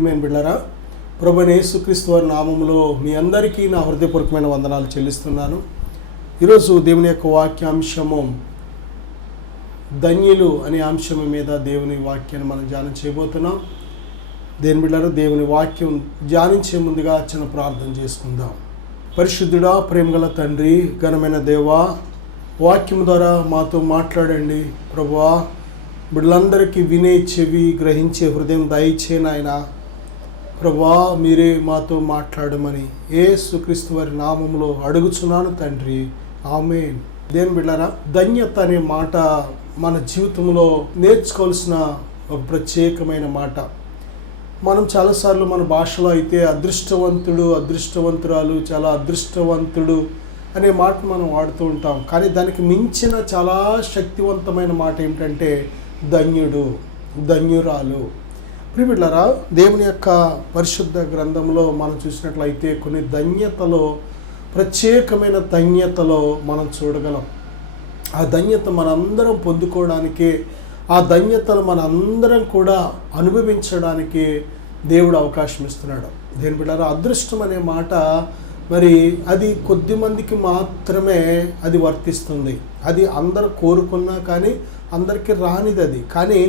ప్రియమైన బిడ్డలారా, ప్రభువైన యేసుక్రీస్తు వారి నామములో మీ అందరికీ నా హృదయపూర్వకమైన వందనాలు చెల్లిస్తున్నాను. ఈరోజు దేవుని యొక్క వాక్యాంశము ధన్యులు అనే అంశం మీద దేవుని వాక్యాన్ని మనం ధ్యానం చేయబోతున్నాం. దేవుని బిడ్డలారా, దేవుని వాక్యం ధ్యానించే ముందుగా చిన్న ప్రార్థన చేసుకుందాం. పరిశుద్ధుడా, ప్రేమగల తండ్రి, ఘనమైన దేవా, వాక్యం ద్వారా మాతో మాట్లాడండి ప్రభువా. బిడ్డలందరికీ వినే చెవి, గ్రహించే హృదయం దయచేయను నాయనా. ప్రభువా, మీరే మాతో మాట్లాడమని యేసుక్రీస్తు వారి నామములో అడుగుచున్నాను తండ్రి, ఆమేన్. దేవుని బిడ్డలారా, ధన్యత అనే మాట మన జీవితంలో నేర్చుకోవాల్సిన ఒక ప్రత్యేకమైన మాట. మనం చాలాసార్లు మన భాషలో అయితే అదృష్టవంతుడు, అదృష్టవంతురాలు, చాలా అదృష్టవంతుడు అనే మాట మనం వాడుతూ ఉంటాం. కానీ దానికి మించిన చాలా శక్తివంతమైన మాట ఏమిటంటే ధన్యుడు, ధన్యురాలు. ప్రియబిడ్డలారా, దేవుని యొక్క పరిశుద్ధ గ్రంథంలో మనం చూసినట్లయితే కొన్ని ధన్యతలో, ప్రత్యేకమైన ధన్యతలో మనం చూడగలం. ఆ ధన్యత మనందరం పొందుకోవడానికి, ఆ ధన్యతలు మనందరం కూడా అనుభవించడానికి దేవుడు అవకాశం ఇస్తున్నాడు. దేని బిడ్డలారా, అదృష్టం అనే మాట మరి అది కొద్ది మందికి మాత్రమే అది వర్తిస్తుంది. అది అందరూ కోరుకున్నా కానీ అందరికీ రానిది అది. కానీ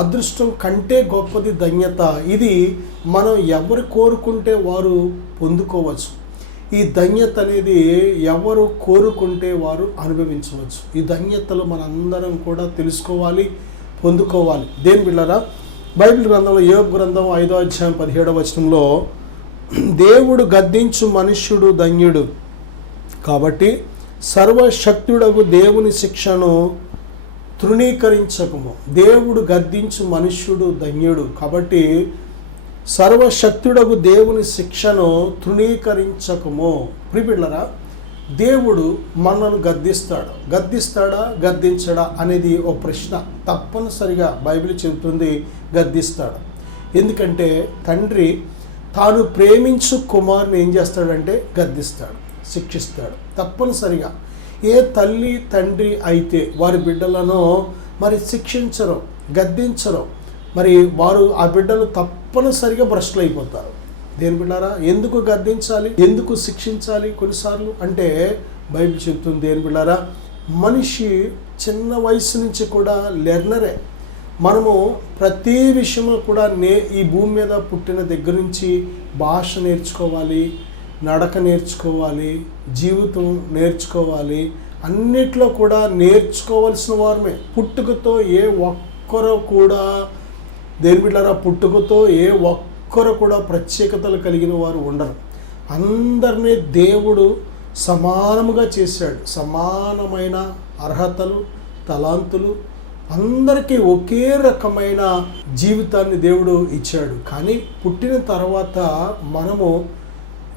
అదృష్టం కంటే గొప్పది ధన్యత. ఇది మనం ఎవరు కోరుకుంటే వారు పొందుకోవచ్చు. ఈ ధన్యత అనేది ఎవరు కోరుకుంటే వారు అనుభవించవచ్చు. ఈ ధన్యతలు మనందరం కూడా తెలుసుకోవాలి, పొందుకోవాలి. దేని బిడ్డలారా, బైబిల్ గ్రంథంలో యోబు గ్రంథం 5వ అధ్యాయం 17వ వచనంలో, దేవుడు గద్దించు మనుష్యుడు ధన్యుడు, కాబట్టి సర్వశక్తుడగు దేవుని శిక్షను తృణీకరించకము. దేవుడు గద్దించు మనుష్యుడు ధన్యుడు, కాబట్టి సర్వశక్తుడగు దేవుని శిక్షను తృణీకరించకము. ప్రియబిడ్డలారా, దేవుడు మనల్ని గద్దిస్తాడా గద్దించడా అనేది ఒక ప్రశ్న. తప్పనిసరిగా బైబిల్ చెబుతుంది గద్దిస్తాడు. ఎందుకంటే తండ్రి తాను ప్రేమించు కుమారుని ఏం చేస్తాడంటే గద్దిస్తాడు, శిక్షిస్తాడు. తప్పనిసరిగా ఏ తల్లి తండ్రి అయితే వారి బిడ్డలను మరి శిక్షించరు, గద్దించరు, మరి వారు ఆ బిడ్డలు తప్పనిసరిగా భ్రష్టులు అయిపోతారు. దేని బిడ్డారా, ఎందుకు గద్దించాలి, ఎందుకు శిక్షించాలి కొన్నిసార్లు అంటే బైబిల్ చెప్తుంది. దేని బిడ్డారా, మనిషి చిన్న వయసు నుంచి కూడా లెర్నరే. మనము ప్రతి విషయంలో కూడా ఈ భూమి మీద పుట్టిన దగ్గర నుంచి భాష నేర్చుకోవాలి, నడక నేర్చుకోవాలి, జీవితం నేర్చుకోవాలి. అన్నిట్లో కూడా నేర్చుకోవాల్సిన వారమే. పుట్టుకతో ఏ ఒక్కరు కూడా దేని బిడ్డలారా, పుట్టుకతో ఏ ఒక్కరు కూడా ప్రత్యేకతలు కలిగిన వారు ఉండరు. అందరినీ దేవుడు సమానముగా చేశాడు. సమానమైన అర్హతలు, తలాంతులు, అందరికీ ఒకే రకమైన జీవితాన్ని దేవుడు ఇచ్చాడు. కానీ పుట్టిన తర్వాత మనము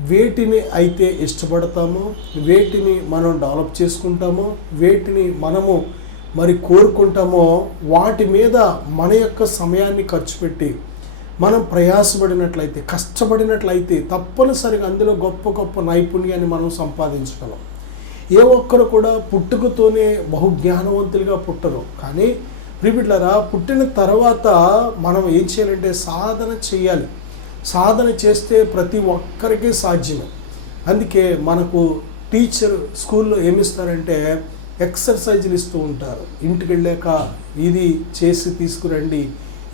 వేటిని అయితే ఇష్టపడతామో, వేటిని మనం డెవలప్ చేసుకుంటామో, వేటిని మనము మరి కోరుకుంటామో వాటి మీద మన యొక్క సమయాన్ని ఖర్చు పెట్టి మనం ప్రయాసపడినట్లయితే, కష్టపడినట్లయితే తప్పనిసరిగా అందులో గొప్ప గొప్ప నైపుణ్యాన్ని మనం సంపాదించగలం. ఏ ఒక్కరు కూడా పుట్టుకతోనే బహుజ్ఞానవంతులుగా పుట్టరు. కానీ ప్రియబిడ్డలారా, పుట్టిన తర్వాత మనం ఏం చేయాలంటే సాధన చేయాలి. సాధన చేస్తే ప్రతి ఒక్కరికి సాధ్యమే. అందుకే మనకు టీచర్ స్కూల్లో ఏమిస్తారంటే ఎక్సర్సైజులు ఇస్తూ ఉంటారు. ఇంటికి వెళ్ళాక ఇది చేసి తీసుకురండి,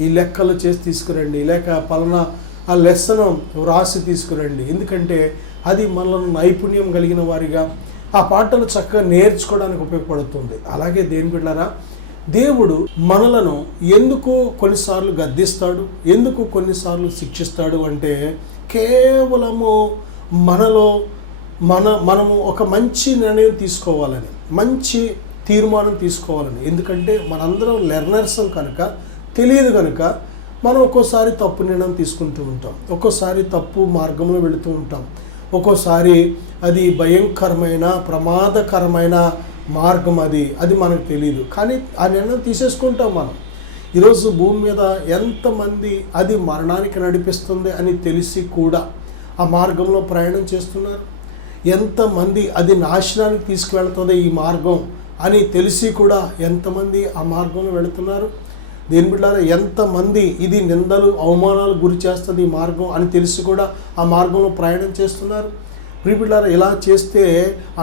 ఈ లెక్కలు చేసి తీసుకురండి, లేక పలానా ఆ లెసన్ రాసి తీసుకురండి. ఎందుకంటే అది మనల్ని నైపుణ్యం కలిగిన వారిగా ఆ పాటలు చక్కగా నేర్చుకోవడానికి ఉపయోగపడుతుంది. అలాగే దేని బిడ్డలారా, దేవుడు మనలను ఎందుకు కొన్నిసార్లు గద్దిస్తాడు, ఎందుకు కొన్నిసార్లు శిక్షిస్తాడు అంటే కేవలము మనలో మనము ఒక మంచి నిర్ణయం తీసుకోవాలని, మంచి తీర్మానం తీసుకోవాలని. ఎందుకంటే మనందరం లెర్నర్స్ కనుక, తెలియదు కనుక మనం ఒక్కోసారి తప్పు నిర్ణయం తీసుకుంటూ ఉంటాం, ఒక్కోసారి తప్పు మార్గంలో వెళుతూ ఉంటాం, ఒక్కోసారి అది భయంకరమైన ప్రమాదకరమైన మార్గం, అది మనకు తెలియదు. కానీ ఆ నిర్ణయం తీసేసుకుంటాం మనం. ఈరోజు భూమి మీద ఎంతమంది అది మరణానికి నడిపిస్తుంది అని తెలిసి కూడా ఆ మార్గంలో ప్రయాణం చేస్తున్నారు. ఎంతమంది అది నాశనానికి తీసుకువెళ్తుంది ఈ మార్గం అని తెలిసి కూడా ఎంతమంది ఆ మార్గంలో వెళుతున్నారు. దేని బిడ్డారా, ఎంతమంది ఇది నిందలు అవమానాలు గురి చేస్తుంది ఈ మార్గం అని తెలిసి కూడా ఆ మార్గంలో ప్రయాణం చేస్తున్నారు. ప్రియ బిడ్డారా, ఇలా చేస్తే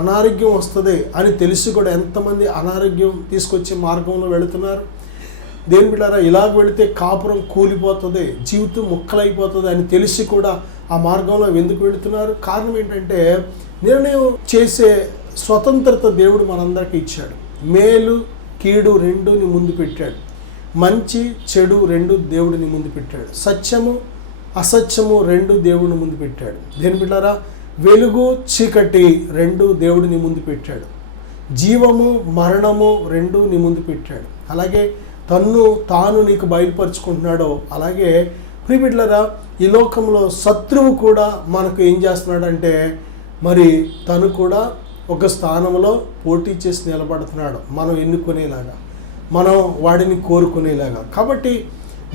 అనారోగ్యం వస్తుంది అని తెలిసి కూడా ఎంతమంది అనారోగ్యం తీసుకొచ్చే మార్గంలో వెళుతున్నారు. దేని బిడ్డారా, ఇలాగ వెళితే కాపురం కూలిపోతుంది, జీవితం ముక్కలైపోతుంది అని తెలిసి కూడా ఆ మార్గంలో ఎందుకు వెళుతున్నారు? కారణం ఏంటంటే నిర్ణయం చేసే స్వతంత్రత దేవుడు మనందరికీ ఇచ్చాడు. మేలు కీడు రెండుని ముందు పెట్టాడు. మంచి చెడు రెండు దేవుడిని ముందు పెట్టాడు. సత్యము అసత్యము రెండు దేవుడిని ముందు పెట్టాడు. దేని బిడ్డారా, వెలుగు చీకటి రెండు దేవుడిని ముందు పెట్టాడు. జీవము మరణము రెండు నీ ముందు పెట్టాడు. అలాగే తన్ను తాను నీకు బయలుపరుచుకుంటున్నాడో అలాగే ప్రియ బిడ్డలారా, ఈ లోకంలో శత్రువు కూడా మనకు ఏం చేస్తున్నాడంటే మరి తను కూడా ఒక స్థానంలో పోటీ చేసి నిలబడుతున్నాడు, మనం ఎన్నుకునేలాగా, మనం వాడిని కోరుకునేలాగా. కాబట్టి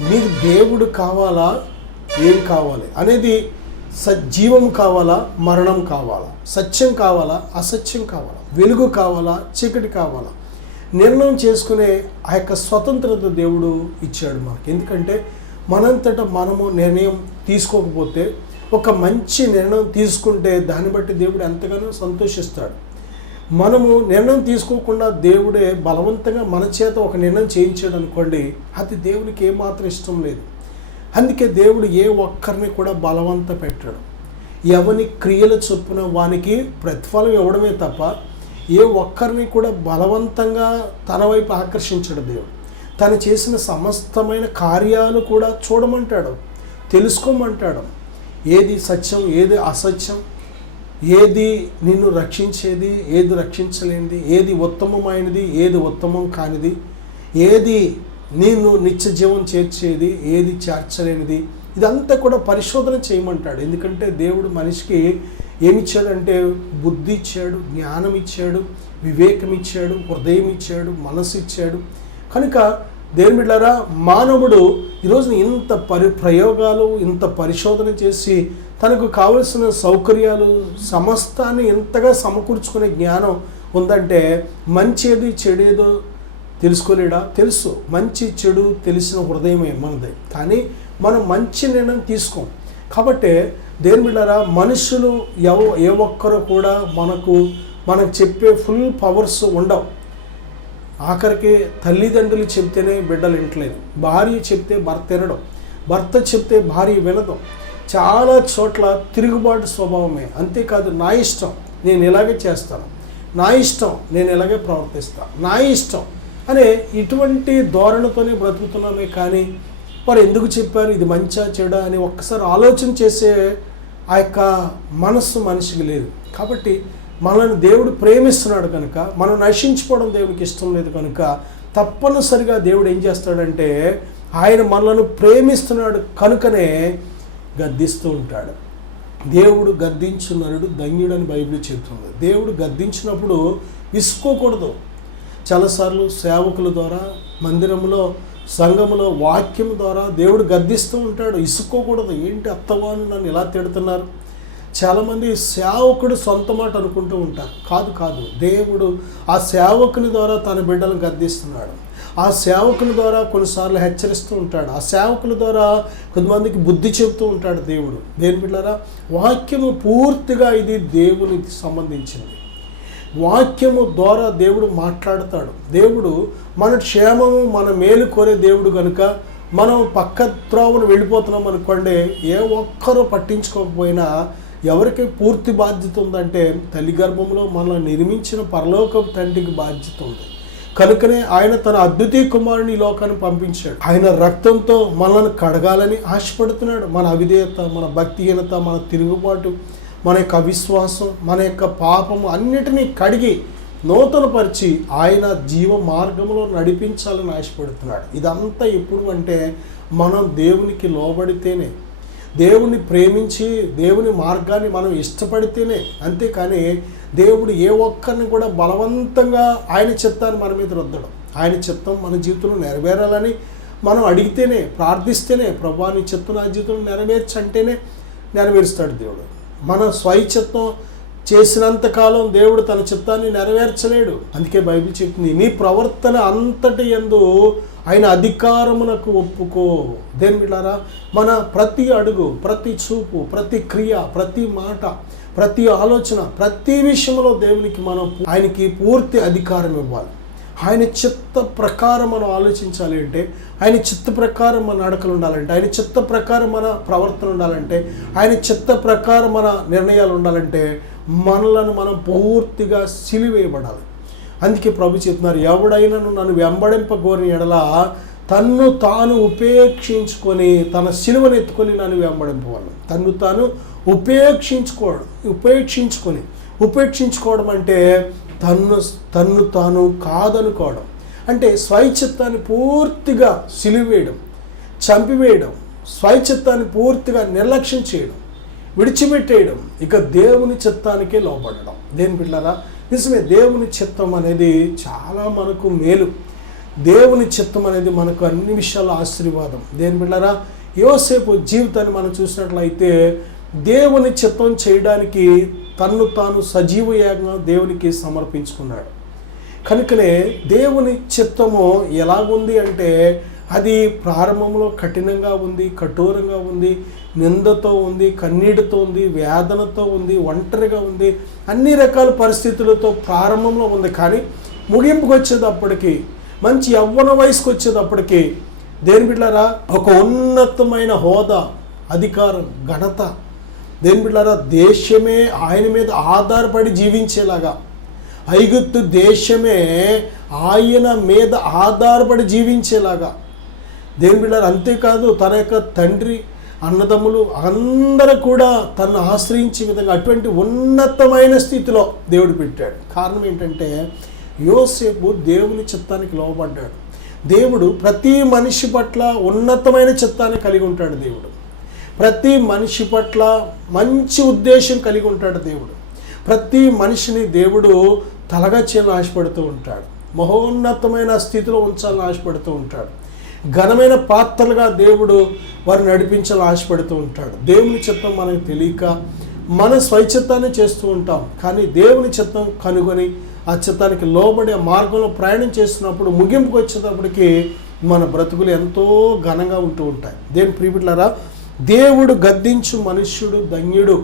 నీకు దేవుడు కావాలా, ఏం కావాలి అనేది, జీవం కావాలా, మరణం కావాలా, సత్యం కావాలా, అసత్యం కావాలా, వెలుగు కావాలా, చీకటి కావాలా, నిర్ణయం చేసుకునే ఆ యొక్క స్వతంత్రత దేవుడు ఇచ్చాడు మనకి. ఎందుకంటే మనంతటా మనము నిర్ణయం తీసుకోకపోతే, ఒక మంచి నిర్ణయం తీసుకుంటే దాన్ని బట్టి దేవుడు ఎంతగానో సంతోషిస్తాడు. మనము నిర్ణయం తీసుకోకుండా దేవుడే బలవంతంగా మన చేత ఒక నిర్ణయం చేయించాడు అనుకోండి, అది దేవునికి ఏమాత్రం ఇష్టం లేదు. అందుకే దేవుడు ఏ ఒక్కరిని కూడా బలవంత పెట్టాడు. ఎవని క్రియల చొప్పున వానికి ప్రతిఫలం ఇవ్వడమే తప్ప ఏ ఒక్కరిని కూడా బలవంతంగా తన వైపు ఆకర్షించడు. దేవుడు తను చేసిన సమస్తమైన కార్యాలు కూడా చూడమంటాడు, తెలుసుకోమంటాడు. ఏది సత్యం, ఏది అసత్యం, ఏది నిన్ను రక్షించేది, ఏది రక్షించలేనిది, ఏది ఉత్తమమైనది, ఏది ఉత్తమం కానిది, ఏది నిన్ను నిత్య జీవం చేర్చేది, ఏది చేర్చలేనిది, ఇదంతా కూడా పరిశోధన చేయమంటాడు. ఎందుకంటే దేవుడు మనిషికి ఏమిచ్చాడంటే బుద్ధి ఇచ్చాడు, జ్ఞానం ఇచ్చాడు, వివేకం ఇచ్చాడు, హృదయం ఇచ్చాడు, మనసు ఇచ్చాడు. కనుక దేవుని బిడ్డలారా, మానవుడు ఈరోజు ఇంత ప్రయోగాలు, ఇంత పరిశోధన చేసి తనకు కావలసిన సౌకర్యాలు సమస్తాన్ని ఎంతగా సమకూర్చుకునే జ్ఞానం ఉందంటే మంచేది చెడేదో తెలుసుకోలేడా? తెలుసు. మంచి చెడు తెలిసిన హృదయమే మనది, కానీ మనం మంచి నిర్ణయం తీసుకోం. కాబట్టి దేవుని బిడ్డలారా, మనుషులు ఏ ఒక్కరు కూడా మనకు చెప్పే ఫుల్ పవర్స్ ఉండవు. ఆఖరికి తల్లిదండ్రులు చెప్తేనే బిడ్డలు వింటలేదు, భార్య చెప్తే భర్త వినడం, భర్త చెప్తే భార్య వినడం. చాలా చోట్ల తిరుగుబాటు స్వభావమే. అంతేకాదు, నా ఇష్టం నేను ఇలాగే చేస్తాను, నా ఇష్టం నేను ఇలాగే ప్రవర్తిస్తాను, నా ఇష్టం అనే ఇటువంటి ధోరణితోనే బ్రతుకుతున్నామే. కానీ వారు ఎందుకు చెప్పారు, ఇది మంచా చెడా అని ఒక్కసారి ఆలోచన చేసే ఆ యొక్క మనస్సు మనిషికి లేదు. కాబట్టి మనల్ని దేవుడు ప్రేమిస్తున్నాడు కనుక, మనం నశించిపోవడం దేవుడికి ఇష్టం లేదు కనుక తప్పనిసరిగా దేవుడు ఏం చేస్తాడంటే ఆయన మనల్ని ప్రేమిస్తున్నాడు కనుకనే గద్దిస్తూ ఉంటాడు. దేవుడు గద్దించు నరుడు ధన్యుడని బైబిల్ చెబుతుంది. దేవుడు గద్దించినప్పుడు విసుకోకూడదు. చాలాసార్లు సేవకుల ద్వారా, మందిరంలో, సంఘములో, వాక్యం ద్వారా దేవుడు గద్దిస్తూ ఉంటాడు. ఇసుకోకూడదు. ఏంటి అత్తవాను నన్ను ఇలా తిడుతున్నారు? చాలామంది సేవకుడు సొంత మాట అనుకుంటూ ఉంటారు. కాదు, దేవుడు ఆ సేవకుని ద్వారా తన బిడ్డలను గద్దిస్తున్నాడు. ఆ సేవకుని ద్వారా కొన్నిసార్లు హెచ్చరిస్తూ ఉంటాడు. ఆ సేవకుల ద్వారా కొంతమందికి బుద్ధి చెబుతూ ఉంటాడు దేవుడు. దేని బిడ్డలారా, వాక్యము పూర్తిగా ఇది దేవునికి సంబంధించింది. వాక్యము ద్వారా దేవుడు మాట్లాడతాడు. దేవుడు మన క్షేమము, మన మేలు కోరే దేవుడు కనుక మనం పక్క త్రోవను వెళ్ళిపోతున్నాం అనుకోండి, ఏ ఒక్కరూ పట్టించుకోకపోయినా ఎవరికి పూర్తి బాధ్యత ఉందంటే తల్లి గర్భంలో మనల్ని నిర్మించిన పరలోకపు తండ్రికి బాధ్యత ఉంది. కనుకనే ఆయన తన అద్వితీయ కుమారుని ఈ లోకాన్ని పంపించాడు. ఆయన రక్తంతో మనల్ని కడగాలని ఆశపడుతున్నాడు. మన అవిధేయత, మన భక్తిహీనత, మన తిరుగుబాటు, మన యొక్క అవిశ్వాసం, మన యొక్క పాపము అన్నిటినీ కడిగి నూతనపరిచి ఆయన జీవ మార్గంలో నడిపించాలని ఆశపడుతున్నాడు. ఇదంతా ఎప్పుడు అంటే మనం దేవునికి లోబడితేనే, దేవుని ప్రేమించి దేవుని మార్గాన్ని మనం ఇష్టపడితేనే. అంతేకాని దేవుడు ఏ ఒక్కరిని కూడా బలవంతంగా ఆయన చిత్తాన్ని మన మీద రుద్దడం. ఆయన చిత్తం మన జీవితంలో నెరవేరాలని మనం అడిగితేనే, ప్రార్థిస్తేనే, ప్రభువా నీ చిత్తం నా జీవితంలో నెరవేర్చంటేనే నెరవేరుస్తాడు దేవుడు. మన స్వైచిత్తం చేసినంతకాలం దేవుడు తన చిత్తాన్ని నెరవేర్చలేడు. అందుకే బైబిల్ చెప్తుంది, నీ ప్రవర్తన అంతటి యందు ఆయన అధికారమునకు ఒప్పుకో. దేని బిడ్డారా, మన ప్రతి అడుగు, ప్రతి చూపు, ప్రతి క్రియ, ప్రతి మాట, ప్రతి ఆలోచన, ప్రతి విషయంలో దేవునికి మనం ఆయనకి పూర్తి అధికారం ఇవ్వాలి. ఆయన చిత్త ప్రకారం మనం ఆలోచించాలి అంటే, ఆయన చిత్త ప్రకారం మన నడకలు ఉండాలంటే, ఆయన చిత్త ప్రకారం మన ప్రవర్తన ఉండాలంటే, ఆయన చిత్త ప్రకారం మన నిర్ణయాలు ఉండాలంటే మనలను మనం పూర్తిగా సిలివేయబడాలి. అందుకే ప్రభు చెప్తున్నారు, ఎవడైనాను నన్ను వెంబడింపగోరిన ఎడల తన్ను తాను ఉపేక్షించుకొని తన సిలువను ఎత్తుకొని నన్ను వెంబడింపవాలి. తన్ను తాను ఉపేక్షించుకోవడం అంటే తన్ను తాను కాదనుకోవడం, అంటే స్వైచిత్తాన్ని పూర్తిగా సిలివేయడం, చంపివేయడం, స్వైచిత్తాన్ని పూర్తిగా నిర్లక్ష్యం చేయడం, విడిచిపెట్టేయడం, ఇక దేవుని చిత్తానికే లోబడడం. దేని బిడ్డలారా, నిజమే, దేవుని చిత్తం అనేది చాలా మనకు మేలు. దేవుని చిత్తం అనేది మనకు అన్ని విషయాల ఆశీర్వాదం. దేని బిడ్డలారా, యోసేపు జీవితాన్ని మనం చూసినట్లయితే దేవుని చిత్తం చేయడానికి తన్ను తాను సజీవ యాగంగా దేవునికి సమర్పించుకున్నాడు. కనుకనే దేవుని చిత్తము ఎలాగుంది అంటే అది ప్రారంభంలో కఠినంగా ఉంది, కఠోరంగా ఉంది, నిందతో ఉంది, కన్నీటితో ఉంది, వేదనతో ఉంది, ఒంటరిగా ఉంది, అన్ని రకాల పరిస్థితులతో ప్రారంభంలో ఉంది. కానీ ముగింపుకు వచ్చేటప్పటికి, మంచి యవ్వన వయసుకు వచ్చేటప్పటికి దేని బిడ్డలారా, ఒక ఉన్నతమైన హోదా, అధికారం, ఘనత, దేని బిడ్డలారా, దేశమే ఆయన మీద ఆధారపడి జీవించేలాగా, ఐగుప్తు దేశమే ఆయన మీద ఆధారపడి జీవించేలాగా, దేని బిడ్డలారా, అంతేకాదు తన యొక్క తండ్రి, అన్నదమ్ములు అందరూ కూడా తనను ఆశ్రయించే విధంగా అటువంటి ఉన్నతమైన స్థితిలో దేవుడు పెట్టాడు. కారణం ఏంటంటే యోసేపు దేవుని చిత్తానికి లోబడ్డాడు. దేవుడు ప్రతి మనిషి పట్ల ఉన్నతమైన చిత్తాన్ని కలిగి ఉంటాడు. దేవుడు ప్రతి మనిషి పట్ల మంచి ఉద్దేశం కలిగి ఉంటాడు. దేవుడు ప్రతి మనిషిని దేవుడు తలగా చేయాలని ఆశపడుతూ ఉంటాడు. మహోన్నతమైన స్థితిలో ఉంచాలని ఆశపడుతూ ఉంటాడు. ఘనమైన పాత్రలుగా దేవుడు వారిని నడిపించాలని ఆశపడుతూ ఉంటాడు. దేవుని చిత్తం మనకు తెలియక మన స్వైచిత్తాన్ని చేస్తూ ఉంటాం. కానీ దేవుని చిత్తం కనుగొని ఆ చిత్తానికి లోబడి ఆ మార్గంలో ప్రయాణం చేస్తున్నప్పుడు ముగింపుకు వచ్చేటప్పటికి మన బ్రతుకులు ఎంతో ఘనంగా ఉంటూ ఉంటాయి. దేవుని ప్రియబిడ్డలారా, దేవుడు గద్దించు మనుష్యుడు ధన్యుడు.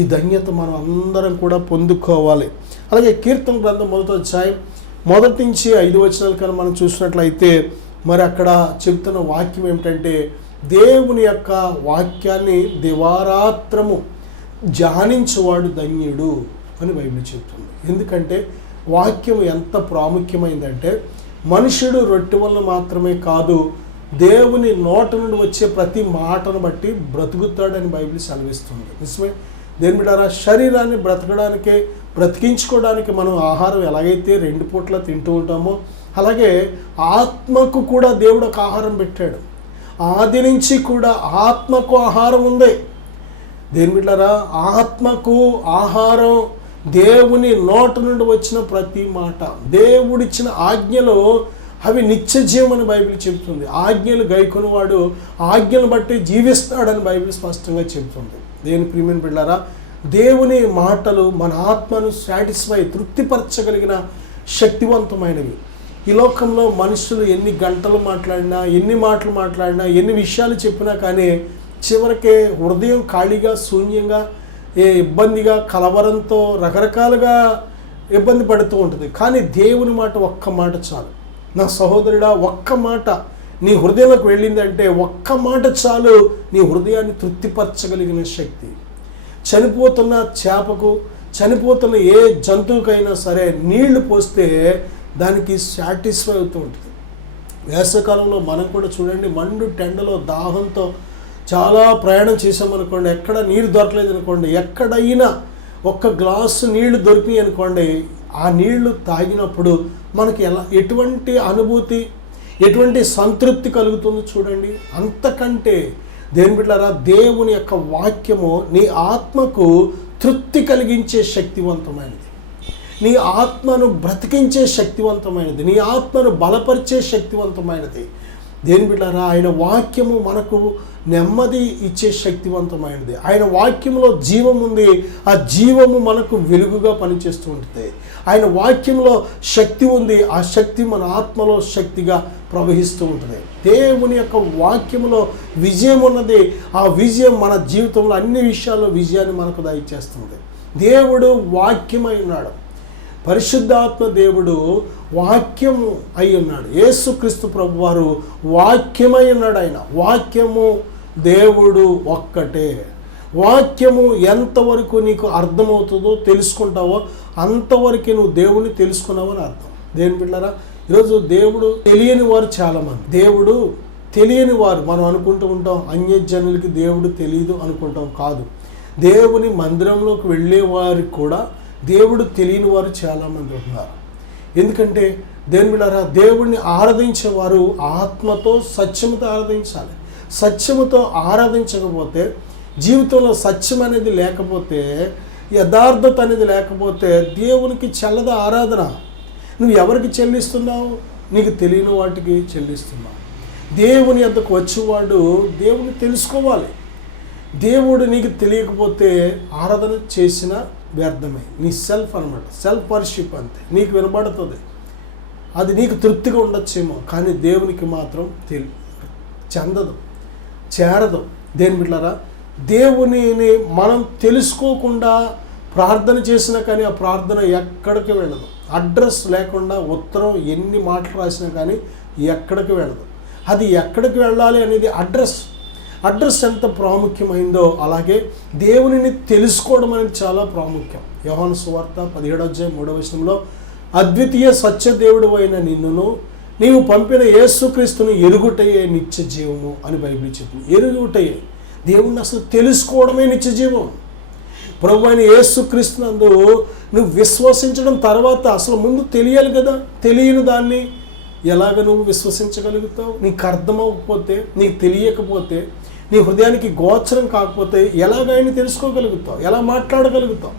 ఈ ధన్యత మనం అందరం కూడా పొందుకోవాలి. అలాగే కీర్తన గ్రంథం 1వ అధ్యాయం 1 నుంచి 5 వచనాల కన్నా మనం చూసినట్లయితే మరి అక్కడ చెబుతున్న వాక్యం ఏమిటంటే, దేవుని యొక్క వాక్యాన్ని దివారాత్రము ధ్యానించువాడు ధన్యుడు అని బైబిల్ చెప్తుంది. ఎందుకంటే వాక్యం ఎంత ప్రాముఖ్యమైందంటే మనుషుడు రొట్టె వల్ల మాత్రమే కాదు, దేవుని నోట నుండి వచ్చే ప్రతి మాటను బట్టి బ్రతుకుతాడని బైబిల్ సెలవిస్తుంది. నిజమే. దేని బిడ్డారా, శరీరాన్ని బ్రతికించుకోవడానికి మనం ఆహారం ఎలాగైతే 2 పూట్ల తింటూ ఉంటామో అలాగే ఆత్మకు కూడా దేవుడు ఒక ఆహారం పెట్టాడు. ఆది నుంచి కూడా ఆత్మకు ఆహారం ఉంది. దేని బిడ్డారా, ఆత్మకు ఆహారం దేవుని నోట నుండి వచ్చిన ప్రతి మాట, దేవుడిచ్చిన ఆజ్ఞలు అవి నిత్య జీవమని బైబిల్ చెబుతుంది. ఆజ్ఞలు గైకొనివాడు ఆజ్ఞలు బట్టి జీవిస్తాడని బైబిల్ స్పష్టంగా చెబుతుంది. దేవుని ప్రియమైన బిడ్డారా, దేవుని మాటలు మన ఆత్మను తృప్తిపరచగలిగిన శక్తివంతమైనవి. ఈ లోకంలో మనుషులు ఎన్ని గంటలు మాట్లాడినా, ఎన్ని మాటలు మాట్లాడినా, ఎన్ని విషయాలు చెప్పినా కానీ చివరికి హృదయం ఖాళీగా, శూన్యంగా, ఇబ్బందిగా, కలవరంతో రకరకాలుగా ఇబ్బంది పడుతూ ఉంటుంది. కానీ దేవుని మాట, ఒక్క మాట చాలు. నా సహోదరుడా, ఒక్క మాట నీ హృదయంలోకి వెళ్ళిందంటే ఒక్క మాట చాలు నీ హృదయాన్ని తృప్తిపరచగలిగిన శక్తి. చనిపోతున్న చేపకు, చనిపోతున్న ఏ జంతువుకైనా సరే నీళ్లు పోస్తే దానికి సాటిస్ఫై అవుతూ ఉంటుంది. వేసవకాలంలో మనం కూడా చూడండి, మండు టెండలో దాహంతో చాలా ప్రయాణం చేసామనుకోండి, ఎక్కడ నీరు దొరకలేదు అనుకోండి, ఎక్కడైనా ఒక్క గ్లాసు నీళ్లు దొరికినాయి అనుకోండి, ఆ నీళ్లు తాగినప్పుడు మనకి ఎటువంటి అనుభూతి, ఎటువంటి సంతృప్తి కలుగుతుందో చూడండి. అంతకంటే దేని బిడ్డలారా, దేవుని యొక్క వాక్యము నీ ఆత్మకు తృప్తి కలిగించే శక్తివంతమైనది, నీ ఆత్మను బ్రతికించే శక్తివంతమైనది, నీ ఆత్మను బలపరిచే శక్తివంతమైనది. దేని బిడ్డారా, ఆయన వాక్యము మనకు నెమ్మది ఇచ్చే శక్తివంతమైనది. ఆయన వాక్యంలో జీవం ఉంది, ఆ జీవము మనకు వెలుగుగా పనిచేస్తూ ఉంటుంది. ఆయన వాక్యంలో శక్తి ఉంది, ఆ శక్తి మన ఆత్మలో శక్తిగా ప్రవహిస్తూ ఉంటుంది. దేవుని యొక్క వాక్యంలో విజయం ఉన్నది, ఆ విజయం మన జీవితంలో అన్ని విషయాల్లో విజయాన్ని మనకు దయచేస్తుంది. దేవుడు వాక్యమై ఉన్నాడు, పరిశుద్ధాత్మ దేవుడు వాక్యము అయి ఉన్నాడు. యేసుక్రీస్తు ప్రభు వారు వాక్యమై ఉన్నాడు. ఆయన వాక్యము దేవుడు ఒక్కటే. వాక్యము ఎంతవరకు నీకు అర్థమవుతుందో తెలుసుకుంటావో అంతవరకు నువ్వు దేవుడిని తెలుసుకున్నావు అని అర్థం. దేని బిడ్డలారా, ఈరోజు దేవుడు తెలియని వారు చాలామంది. దేవుడు తెలియని వారు మనం అనుకుంటూ ఉంటాం, అన్యజనులకి దేవుడు తెలియదు అనుకుంటాం. కాదు, దేవుని మందిరంలోకి వెళ్ళే వారికి కూడా దేవుడు తెలియని వారు చాలామంది ఉన్నారు. ఎందుకంటే దేని బిడ్డలారా, దేవుడిని ఆరాధించేవారు ఆత్మతో సత్యముతో ఆరాధించాలి. సత్యముతో ఆరాధించకపోతే, జీవితంలో సత్యం అనేది లేకపోతే, యథార్థత అనేది లేకపోతే దేవునికి చెల్లద ఆరాధన. నువ్వు ఎవరికి చెల్లిస్తున్నావు? నీకు తెలియని వాటికి చెల్లిస్తున్నావు. దేవుని వద్దకు వచ్చేవాడు దేవుని తెలుసుకోవాలి. దేవుడు నీకు తెలియకపోతే ఆరాధన చేసిన వ్యర్థమే. నీ సెల్ఫ్ అనమాట, సెల్ఫ్ వర్షిప్ అంతే. నీకు వినబడుతుంది, అది నీకు తృప్తిగా ఉండొచ్చేమో, కానీ దేవునికి మాత్రం చెందదు, చేరదు. దేని బిడ్డలారా, దేవునిని మనం తెలుసుకోకుండా ప్రార్థన చేసినా కానీ ఆ ప్రార్థన ఎక్కడికి వెళ్ళదు. అడ్రస్ లేకుండా ఉత్తరం ఎన్ని మాటలు రాసినా కానీ ఎక్కడికి వెళ్ళదు. అది ఎక్కడికి వెళ్ళాలి అనేది అడ్రస్ ఎంత ప్రాముఖ్యమైందో అలాగే దేవునిని తెలుసుకోవడం అనేది చాలా ప్రాముఖ్యం. యోహాను సువార్త 17:3 అద్వితీయ సత్య దేవుడు అయిన నిన్నును నీవు పంపిన యేసుక్రీస్తుని ఎరుగుటయే నిత్య జీవము అని బైబిల్ చెప్పింది. ఎరుగుటయే, దేవుణ్ణి అసలు తెలుసుకోవడమే నిత్య జీవం. ప్రభు అయిన యేసుక్రీస్తునందు నువ్వు విశ్వసించడం తర్వాత అసలు ముందు తెలియాలి కదా. తెలియని దాన్ని ఎలాగ నువ్వు విశ్వసించగలుగుతావు? నీకు అర్థమవకపోతే, నీకు తెలియకపోతే, నీ హృదయానికి గోచరం కాకపోతే ఎలాగ ఆయన తెలుసుకోగలుగుతావు? ఎలా మాట్లాడగలుగుతావు?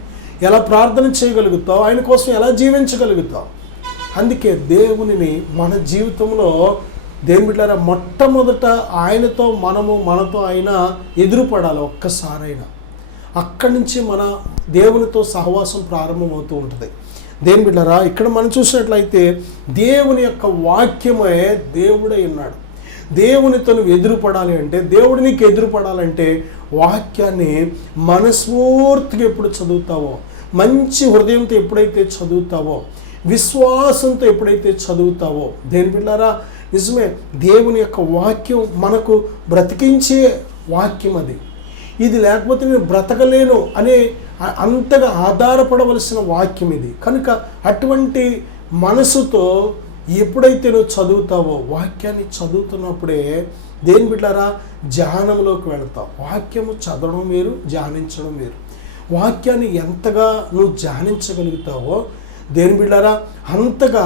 ఎలా ప్రార్థన చేయగలుగుతావు? ఆయన కోసం ఎలా జీవించగలుగుతావు? అందుకే దేవునిని మన జీవితంలో దేవుని బిడ్డలారా మొట్టమొదట ఆయనతో మనతో ఆయన ఎదురుపడాలి ఒక్కసారైనా. అక్కడి నుంచి మన దేవునితో సహవాసం ప్రారంభమవుతూ ఉంటుంది. దేవుని బిడ్డలారా, ఇక్కడ మనం చూసినట్లయితే దేవుని యొక్క వాక్యమే దేవుడై ఉన్నాడు. దేవునితో నువ్వు ఎదురుపడాలి అంటే, దేవుడు నీకు ఎదురుపడాలంటే వాక్యాన్ని మనస్ఫూర్తిగా ఎప్పుడు చదువుతావో, మంచి హృదయంతో ఎప్పుడైతే చదువుతావో, విశ్వాసంతో ఎప్పుడైతే చదువుతావో, దేని బిడ్డలారా నిజమే, దేవుని యొక్క వాక్యం మనకు బ్రతికించే వాక్యం. అది ఇది లేకపోతే నేను బ్రతకలేను అనే అంతగా ఆధారపడవలసిన వాక్యం ఇది. కనుక అటువంటి మనసుతో ఎప్పుడైతే నువ్వు చదువుతావో, వాక్యాన్ని చదువుతున్నప్పుడే దేని బిడ్డలారా ధ్యానంలోకి వెళతావు. వాక్యము చదవడం వేరు, ధ్యానించడం వేరు. వాక్యాన్ని ఎంతగా నువ్వు ధ్యానించగలుగుతావో దేని బిడ్డలారా అంతగా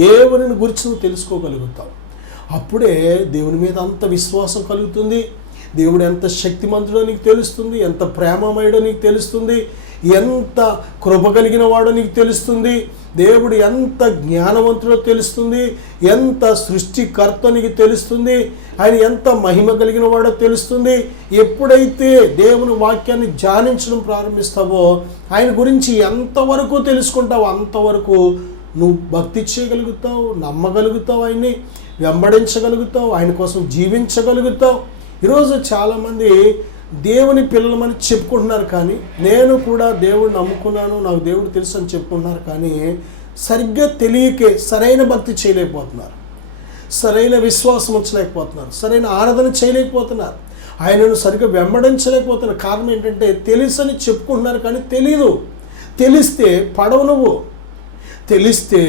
దేవుని గురించి నువ్వు తెలుసుకోగలుగుతావు. అప్పుడే దేవుని మీద అంత విశ్వాసం కలుగుతుంది. దేవుడు ఎంత శక్తిమంతుడో నీకు తెలుస్తుంది, ఎంత ప్రేమమయుడో నీకు తెలుస్తుంది, ఎంత కృప కలిగిన వాడో నీకు తెలుస్తుంది, దేవుడు ఎంత జ్ఞానవంతుడో తెలుస్తుంది, ఎంత సృష్టికర్త నీకు తెలుస్తుంది, ఆయన ఎంత మహిమ కలిగిన వాడో తెలుస్తుంది. ఎప్పుడైతే దేవుని వాక్యాన్ని ధ్యానించడం ప్రారంభిస్తావో, ఆయన గురించి ఎంతవరకు తెలుసుకుంటావో అంతవరకు నువ్వు భక్తి చేయగలుగుతావు, నమ్మగలుగుతావు, ఆయన్ని వెంబడించగలుగుతావు, ఆయన కోసం జీవించగలుగుతావు. ఈరోజు చాలామంది దేవుని పిల్లలమని చెప్పుకుంటున్నారు, కానీ నేను కూడా దేవుడిని నమ్ముకున్నాను, నాకు దేవుడు తెలుసు అని చెప్పుకుంటున్నారు, కానీ సరిగ్గా తెలియకే సరైన భక్తి చేయలేకపోతున్నారు, సరైన విశ్వాసం ఉంచలేకపోతున్నారు, సరైన ఆరాధన చేయలేకపోతున్నారు, ఆయనను సరిగ్గా వెంబడించలేకపోతున్నారు. కారణం ఏంటంటే తెలుసని చెప్పుకుంటున్నారు కానీ తెలీదు. తెలిస్తే పడవు, నువ్వు తెలిస్తే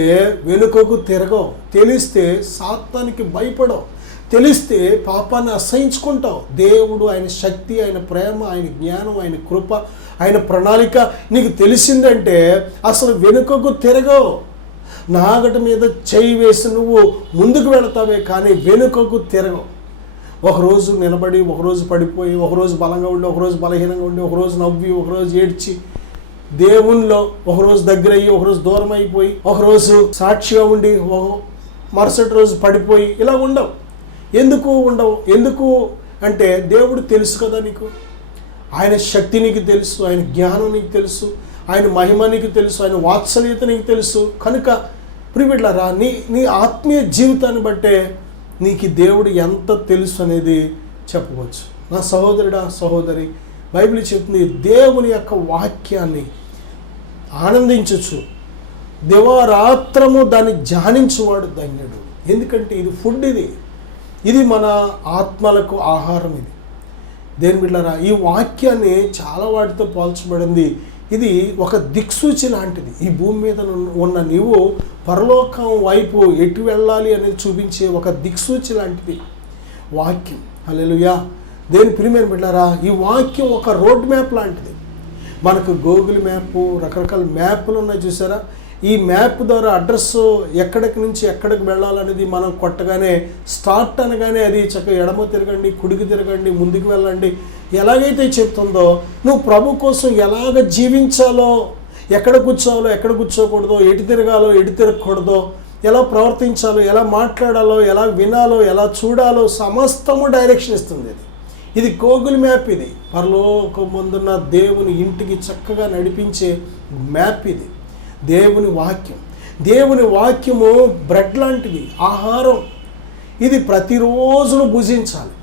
వెనుకకు తిరగవు, తెలిస్తే సాతానికి భయపడవు, తెలిస్తే పాపాన్ని అసహించుకుంటావు. దేవుడు, ఆయన శక్తి, ఆయన ప్రేమ, ఆయన జ్ఞానం, ఆయన కృప, ఆయన ప్రణాళిక నీకు తెలిసిందంటే అసలు వెనుకకు తిరగవు. నాగటి మీద చేయి వేసి నువ్వు ముందుకు వెళతావే కానీ వెనుకకు తిరగవు. ఒకరోజు నిలబడి, ఒకరోజు పడిపోయి, ఒకరోజు బలంగా ఉండి, ఒకరోజు బలహీనంగా ఉండి, ఒకరోజు నవ్వి, ఒకరోజు ఏడ్చి, దేవునిలో ఒకరోజు దగ్గర అయ్యి, ఒకరోజు దూరం అయిపోయి, ఒకరోజు సాక్షిగా ఉండి, మరుసటి రోజు పడిపోయి, ఇలా ఉండవు. ఎందుకు ఉండవు? ఎందుకు అంటే దేవుడు తెలుసు కదా నీకు. ఆయన శక్తి నీకు తెలుసు, ఆయన జ్ఞానం నీకు తెలుసు, ఆయన మహిమ నీకు తెలుసు, ఆయన వాత్సల్యత నీకు తెలుసు. కనుక ప్రియబిడ్డలారా, నీ ఆత్మీయ జీవితాన్ని బట్టే నీకు దేవుడు ఎంత తెలుసు అనేది చెప్పవచ్చు. నా సహోదరుడా, సహోదరి, బైబిల్ చెప్తుంది దేవుని యొక్క వాక్యాన్ని ఆనందించచ్చు, దివారాత్రము దాన్ని ధ్యానించువాడు ధన్యుడు. ఎందుకంటే ఇది ఫుడ్, ఇది మన ఆత్మలకు ఆహారం. దేని బిడ్డలారా, ఈ వాక్యాన్ని చాలా వాటితో పోల్చబడింది. ఇది ఒక దిక్సూచి లాంటిది. ఈ భూమి మీద ఉన్న నీవు పరలోకం వైపు ఎటు వెళ్ళాలి అనేది చూపించే ఒక దిక్సూచి లాంటిది వాక్యం. హల్లెలూయా. దేని ప్రియమైన బిడ్డలారా, ఈ వాక్యం ఒక రోడ్ మ్యాప్ లాంటిది. మనకు గూగుల్ మ్యాప్, రకరకాల మ్యాప్లు ఉన్నాయి చూసారా. ఈ మ్యాప్ ద్వారా అడ్రస్ ఎక్కడికి నుంచి ఎక్కడికి వెళ్ళాలనేది మనం కొట్టగానే, స్టార్ట్ అనగానే అది చక్కగా ఎడమ తిరగండి, కుడికి తిరగండి, ముందుకు వెళ్ళండి ఎలాగైతే చెప్తుందో, నువ్వు ప్రభు కోసం ఎలాగ జీవించాలో, ఎక్కడ కూర్చోవాలో ఎక్కడ కూర్చోకూడదో, ఎటు తిరగాలో ఎటు తిరగకూడదో, ఎలా ప్రవర్తించాలో, ఎలా మాట్లాడాలో, ఎలా వినాలో, ఎలా చూడాలో సమస్తము డైరెక్షన్ ఇస్తుంది. ఇది గూగుల్ మ్యాప్. ఇది పరలోకమందున్న దేవుని ఇంటికి చక్కగా నడిపించే మ్యాప్. ఇది దేవుని వాక్యం. దేవుని వాక్యము బ్రెడ్ లాంటిది, ఆహారం. ఇది ప్రతిరోజు భుజించాలి.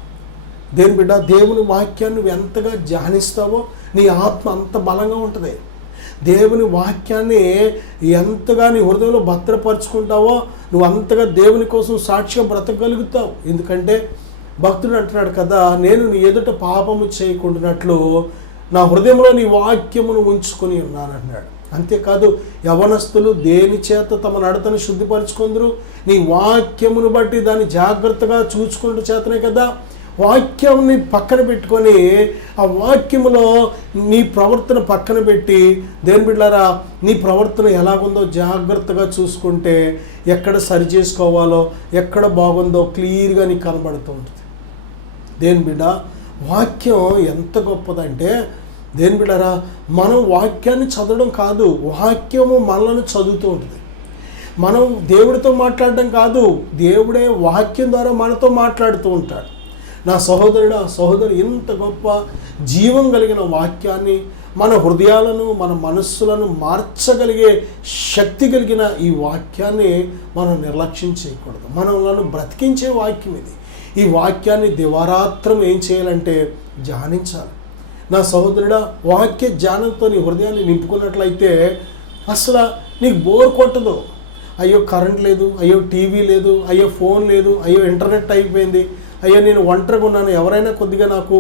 దేని బిడ్డ, దేవుని వాక్యాన్ని నువ్వు ఎంతగా ధ్యానిస్తావో నీ ఆత్మ అంత బలంగా ఉంటుంది. దేవుని వాక్యాన్ని ఎంతగా నీ హృదయంలో భద్రపరుచుకుంటావో నువ్వు అంతగా దేవుని కోసం సాక్షిగా బ్రతకగలుగుతావు. ఎందుకంటే భక్తుడు అంటున్నాడు కదా, నేను నీ ఎదుట పాపము చేయకుండానట్లు నా హృదయంలో నీ వాక్యమును ఉంచుకొని ఉన్నాను అన్నాడు. అంతేకాదు, యవనస్తులు దేని చేత తమ నడతను శుద్ధిపరచుకుందరు? నీ వాక్యమును బట్టి దాన్ని జాగ్రత్తగా చూసుకుంటూ చేతనే కదా. వాక్యంని పక్కన పెట్టుకొని ఆ వాక్యములో నీ ప్రవర్తన పక్కన పెట్టి, దేని బిడ్డలారా, నీ ప్రవర్తన ఎలాగుందో జాగ్రత్తగా చూసుకుంటే ఎక్కడ సరి చేసుకోవాలో, ఎక్కడ బాగుందో క్లియర్గా నీకు కనబడుతూ ఉంటుంది. దేని బిడ్డ, వాక్యం ఎంత గొప్పదంటే, దేని బిడ్డలారా, మనం వాక్యాన్ని చదవడం కాదు, వాక్యము మనల్ని చదువుతూ ఉంటుంది. మనం దేవుడితో మాట్లాడడం కాదు, దేవుడే వాక్యం ద్వారా మనతో మాట్లాడుతూ ఉంటాడు. నా సహోదరుడా, సహోదరు, ఇంత గొప్ప జీవం కలిగిన వాక్యాన్ని, మన హృదయాలను, మన మనస్సులను మార్చగలిగే శక్తి కలిగిన ఈ వాక్యాన్ని మనం నిర్లక్ష్యం చేయకూడదు. మనల్ని బ్రతికించే వాక్యం ఇది. ఈ వాక్యాన్ని దివారాత్రం ఏం చేయాలంటే ధ్యానించాలి. నా సహోదరుడా, వాక్య ధ్యానంతో నీ హృదయాన్ని నింపుకున్నట్లయితే అసలు నీకు బోర్ కొట్టదు. అయ్యో కరెంట్ లేదు, అయ్యో టీవీ లేదు, అయ్యో ఫోన్ లేదు, అయ్యో ఇంటర్నెట్ అయిపోయింది, అయ్యో నేను ఒంటరిగా ఉన్నాను, ఎవరైనా కొద్దిగా నాకు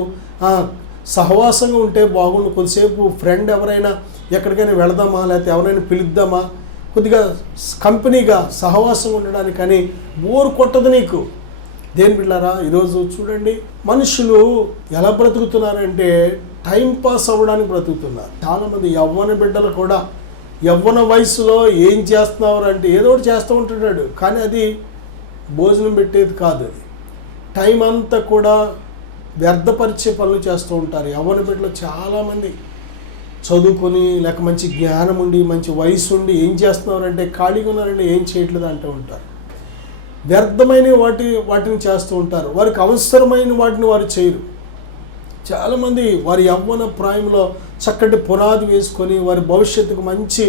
సహవాసంగా ఉంటే బాగుండు, కొద్దిసేపు ఫ్రెండ్ ఎవరైనా ఎక్కడికైనా వెళదామా, లేకపోతే ఎవరైనా పిలుద్దామా, కొద్దిగా కంపెనీగా సహవాసం ఉండడానికి. కానీ బోర్ కొట్టదు నీకు. దేని బిడ్డలారా, ఈరోజు చూడండి, మనుషులు ఎలా బ్రతుకుతున్నారంటే టైం పాస్ అవ్వడానికి బ్రతుకుతున్నారు. చాలామంది యవ్వన బిడ్డలు కూడా యవ్వన వయసులో ఏం చేస్తున్నారు అంటే ఏదో ఒకటి చేస్తూ ఉంటున్నాడు, కానీ అది భోజనం పెట్టేది కాదు. అది టైం అంతా కూడా వ్యర్థపరిచే పనులు చేస్తూ ఉంటారు. యవ్వన బిడ్డలు చాలామంది చదువుకొని లేక మంచి జ్ఞానం ఉండి మంచి వయసు ఉండి ఏం చేస్తున్నారంటే ఖాళీగా ఉన్నారంటే ఏం చేయట్లేదు అంటూ ఉంటారు. వ్యర్థమైన వాటిని చేస్తూ ఉంటారు. వారికి అవసరమైన వాటిని వారు చేయరు. చాలామంది వారి యవ్వన ప్రాయంలో చక్కటి పునాది వేసుకొని వారి భవిష్యత్తుకు మంచి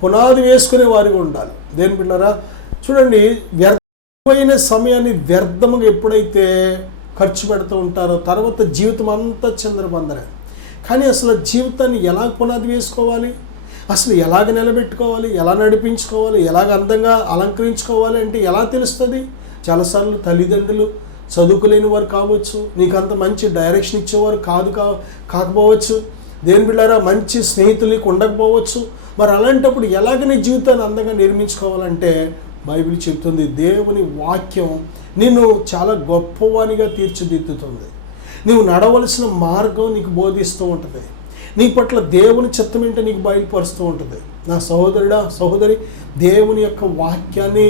పునాది వేసుకునే వారిగా ఉండాలి. దేని బిడ్డలారా, చూడండి, వ్యర్థమైన సమయాన్ని వ్యర్థముగా ఎప్పుడైతే ఖర్చు పెడుతూ ఉంటారో తర్వాత జీవితం అంతా చిందరబందరే. కానీ అసలు జీవితాన్ని ఎలా పునాది వేసుకోవాలి, అసలు ఎలాగ నిలబెట్టుకోవాలి, ఎలా నడిపించుకోవాలి, ఎలాగ అందంగా అలంకరించుకోవాలి అంటే ఎలా తెలుస్తుంది? చాలాసార్లు తల్లిదండ్రులు చదువుకోలేని వారు కావచ్చు, నీకు అంత మంచి డైరెక్షన్ ఇచ్చేవారు కాకపోవచ్చు. దేని బిడ్డారా, మంచి స్నేహితులు నీకు ఉండకపోవచ్చు. మరి అలాంటప్పుడు ఎలాగ నీ జీవితాన్ని అందంగా నిర్మించుకోవాలంటే బైబిల్ చెప్తుంది, దేవుని వాక్యం నిన్ను చాలా గొప్పవానిగా తీర్చిదిద్దుతుంది. నీవు నడవలసిన మార్గం నీకు బోధిస్తూ ఉంటుంది. నీ పట్ల దేవుని చిత్తం ఏంటో నీకు బయలుపరుస్తూ ఉంటుంది. నా సహోదరుడా, సహోదరి, దేవుని యొక్క వాక్యాన్ని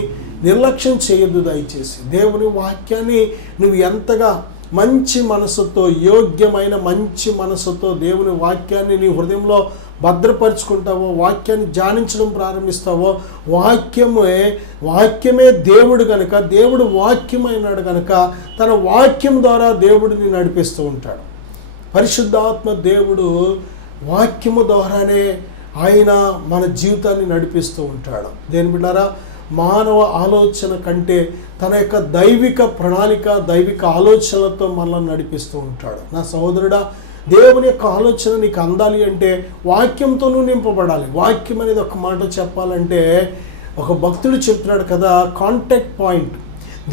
నిర్లక్ష్యం చేయొద్దు దయచేసి. దేవుని వాక్యాన్ని నువ్వు ఎంతగా మంచి మనసుతో, యోగ్యమైన మంచి మనసుతో దేవుని వాక్యాన్ని నీ హృదయంలో భద్రపరుచుకుంటావో, వాక్యాన్ని ధ్యానించడం ప్రారంభిస్తావో, వాక్యమే దేవుడు కనుక, దేవుడు వాక్యమైనాడు కనుక తన వాక్యం ద్వారా దేవుడిని నడిపిస్తూ ఉంటాడు. పరిశుద్ధాత్మ దేవుడు వాక్యము ద్వారానే ఆయన మన జీవితాన్ని నడిపిస్తూ ఉంటాడు. దేని బిడ్డారా, మానవ ఆలోచన కంటే తన యొక్క దైవిక ప్రణాళిక, దైవిక ఆలోచనలతో మనల్ని నడిపిస్తూ ఉంటాడు. నా సహోదరుడా, దేవుని యొక్క ఆలోచన నీకు అందాలి అంటే వాక్యంతోనూ నింపబడాలి. వాక్యం అనేది ఒక మాట చెప్పాలంటే, ఒక భక్తుడు చెప్తున్నాడు కదా, కాంటాక్ట్ పాయింట్.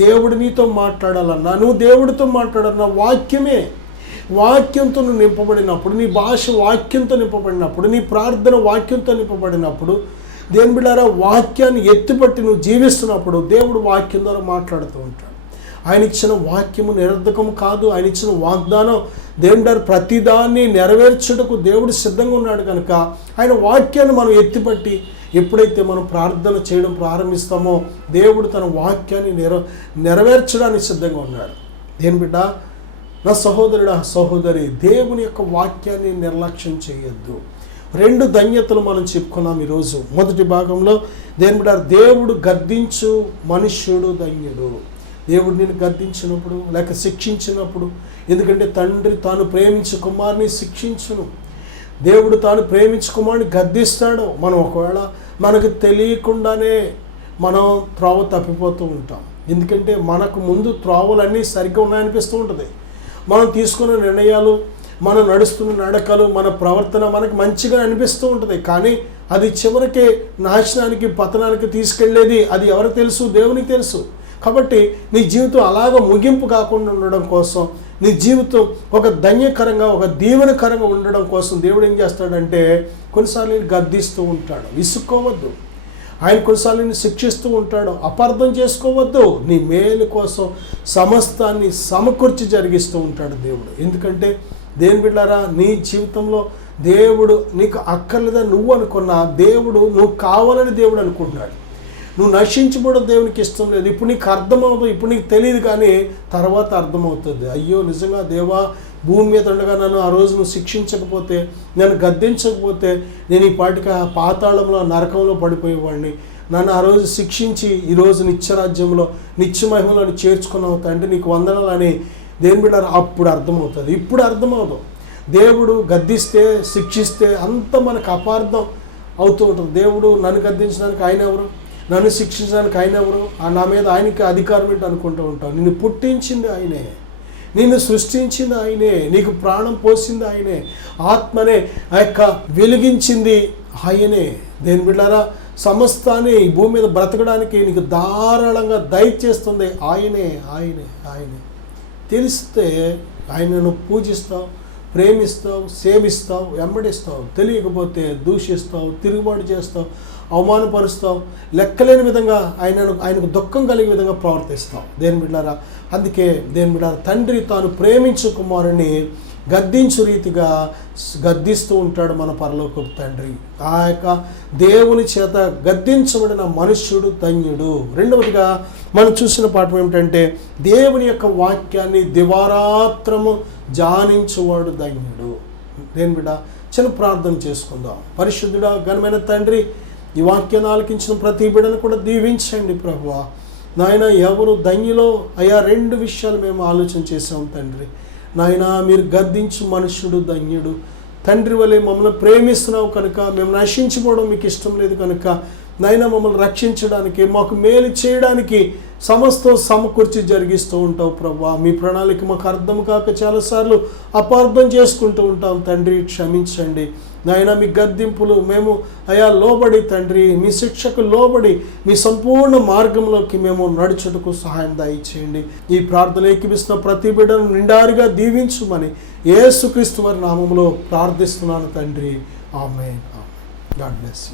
దేవుడు నీతో మాట్లాడాలన్నా, నువ్వు దేవుడితో మాట్లాడాలన్నా వాక్యమే. వాక్యంతో నువ్వు నింపబడినప్పుడు, నీ భాష వాక్యంతో నింపబడినప్పుడు, నీ ప్రార్థన వాక్యంతో నింపబడినప్పుడు, దేని బిడ్డారా, వాక్యాన్ని ఎత్తిపట్టి నువ్వు జీవిస్తున్నప్పుడు దేవుడు వాక్యం ద్వారా మాట్లాడుతూ ఉంటాడు. ఆయన ఇచ్చిన వాక్యము నిరర్ధకము కాదు. ఆయన ఇచ్చిన వాగ్దానం దేవుడు ప్రతిదాన్ని నెరవేర్చుటకు దేవుడు సిద్ధంగా ఉన్నాడు కనుక ఆయన వాక్యాన్ని మనం ఎత్తిపట్టి ఎప్పుడైతే మనం ప్రార్థన చేయడం ప్రారంభిస్తామో దేవుడు తన వాక్యాన్ని నెరవేర్చడానికి సిద్ధంగా ఉన్నాడు. దేని బిడ్డ, నా సహోదరుడా, సహోదరి, దేవుని యొక్క వాక్యాన్ని నిర్లక్ష్యం చేయొద్దు. 2 ధన్యతలు మనం చెప్పుకున్నాం ఈరోజు. మొదటి భాగంలో దేని బిడ్డ, దేవుడు గద్దించు మనుష్యుడు ధన్యుడు. దేవుడు నిన్ను గద్దించినప్పుడు లేక శిక్షించినప్పుడు, ఎందుకంటే తండ్రి తాను ప్రేమించు కుమారుని శిక్షించును. దేవుడు తాను ప్రేమించు కుమారుని గద్దిస్తాడు. మనం ఒకవేళ మనకు తెలియకుండానే మనం త్రోవ తప్పిపోతూ ఉంటాం. ఎందుకంటే మనకు ముందు త్రోవలన్నీ సరిగ్గా ఉన్నాయనిపిస్తూ ఉంటుంది. మనం తీసుకున్న నిర్ణయాలు, మనం నడుస్తున్న నడకలు, మన ప్రవర్తన మనకు మంచిగా అనిపిస్తూ ఉంటుంది. కానీ అది చివరికి నాశనానికి, పతనానికి తీసుకెళ్లేది అది ఎవరికి తెలుసు? దేవునికి తెలుసు. కాబట్టి నీ జీవితం అలాగ ముగింపు కాకుండా ఉండడం కోసం, నీ జీవితం ఒక ధన్యకరంగా, ఒక దీవెనకరంగా ఉండడం కోసం దేవుడు ఏం చేస్తాడంటే కొన్నిసార్లు గద్దిస్తూ ఉంటాడు. విసుక్కోవద్దు. ఆయన కొన్నిసార్లు శిక్షిస్తూ ఉంటాడు. అపార్థం చేసుకోవద్దు. నీ మేలు కోసం సమస్తాన్ని సమకూర్చి జరిగిస్తూ ఉంటాడు దేవుడు. ఎందుకంటే దేని బిడ్డారా, నీ జీవితంలో దేవుడు నీకు అక్కర్లేదా నువ్వు అనుకున్నా, దేవుడు నువ్వు కావాలని దేవుడు అనుకుంటున్నాడు. నువ్వు నశించబడడం దేవునికి ఇష్టం లేదు. ఇప్పుడు నీకు అర్థమవుతుంది, ఇప్పుడు నీకు తెలియదు, కానీ తర్వాత అర్థమవుతుంది. అయ్యో నిజంగా దేవా, భూమి మీద ఉండగా నన్ను ఆ రోజు నువ్వు శిక్షించకపోతే, నన్ను గద్దించకపోతే నేను ఈ పాటికి ఆ పాతాళంలో, నరకంలో పడిపోయేవాడిని. నన్ను ఆ రోజు శిక్షించి ఈరోజు నిత్యరాజ్యంలో, నిత్యమహిమలో చేర్చుకున్నావు తండ్రి, నీకు వందనాలు అని దేని బిడ్డారా అప్పుడు అర్థమవుతుంది. ఇప్పుడు అర్థమవుతుంది. దేవుడు గద్దిస్తే, శిక్షిస్తే అంత మనకు అపార్థం అవుతూ ఉంటుంది. దేవుడు నన్ను గద్దించడానికి ఆయన ఎవరు, నన్ను శిక్షించడానికి ఆయన ఎవరు, నా మీద ఆయనకి అధికారం ఏంటి అనుకుంటూ ఉంటావు. నిన్ను పుట్టించింది ఆయనే, నిన్ను సృష్టించింది ఆయనే, నీకు ప్రాణం పోసింది ఆయనే, ఆత్మనే ఆ యొక్క వెలిగించింది ఆయనే. దేని బిడ్డారా, సమస్తాన్ని ఈ భూమి మీద బ్రతకడానికి నీకు ధారాళంగా దయచేస్తుంది ఆయనే, ఆయనే, ఆయనే. తెలిస్తే ఆయనను పూజిస్తావు, ప్రేమిస్తావు, సేవిస్తావు, వెంబడిస్తావు. తెలియకపోతే దూషిస్తావు, తిరుగుబాటు చేస్తావు, అవమానపరుస్తావు, లెక్కలేని విధంగా ఆయనకు దుఃఖం కలిగే విధంగా ప్రవర్తిస్తావు. దేని బిడ్డారా, అందుకే దేని బిడ్డారా, తండ్రి తాను ప్రేమించు కుమారుని గద్దించు రీతిగా గద్దిస్తూ ఉంటాడు మన పరలోకపు తండ్రి. ఆ యొక్క దేవుని చేత గద్దించబడిన మనుష్యుడు ధన్యుడు. రెండవదిగా మనం చూసిన పాఠం ఏమిటంటే, దేవుని యొక్క వాక్యాన్ని దివారాత్రము ధ్యానించువాడు ధన్యుడు. దేని బిడ్డ, చిన్న ప్రార్థన చేసుకుందాం. పరిశుద్ధుడా, ఘనమైన తండ్రి, ఈ వాక్యాన్ని ఆలకించిన ప్రతి బిడ్డను కూడా దీవించండి ప్రభువా. నాయన, ఎవరు ధన్యులో అయా 2 విషయాలు మేము ఆలోచన చేసాం తండ్రి. నాయన, మీరు గద్దించు మనుష్యుడు ధన్యుడు. తండ్రి వలె మమ్మల్ని ప్రేమిస్తున్నావు కనుక, మేము నశించిపోవడం మీకు ఇష్టం లేదు కనుక, నాయన మమ్మల్ని రక్షించడానికి, మాకు మేలు చేయడానికి సమస్తం సమకూర్చి జరిగిస్తూ ఉంటావు ప్రభువా. మీ ప్రణాళిక మాకు అర్థం కాక చాలాసార్లు అపార్థం చేసుకుంటూ ఉంటాం తండ్రి, క్షమించండి నాయన. మీ గద్దింపులు మేము అయా లోబడి తండ్రి, మీ శిక్షకు లోబడి మీ సంపూర్ణ మార్గంలోకి మేము నడుచుటకు సహాయం దయచేయండి. ఈ ప్రార్థన ఏకీపిస్తున్న ప్రతి బిడ్డను నిండారుగా దీవించుమని యేసుక్రీస్తు వారి నామములో ప్రార్థిస్తున్నాను తండ్రి. ఆమేన్. God bless you.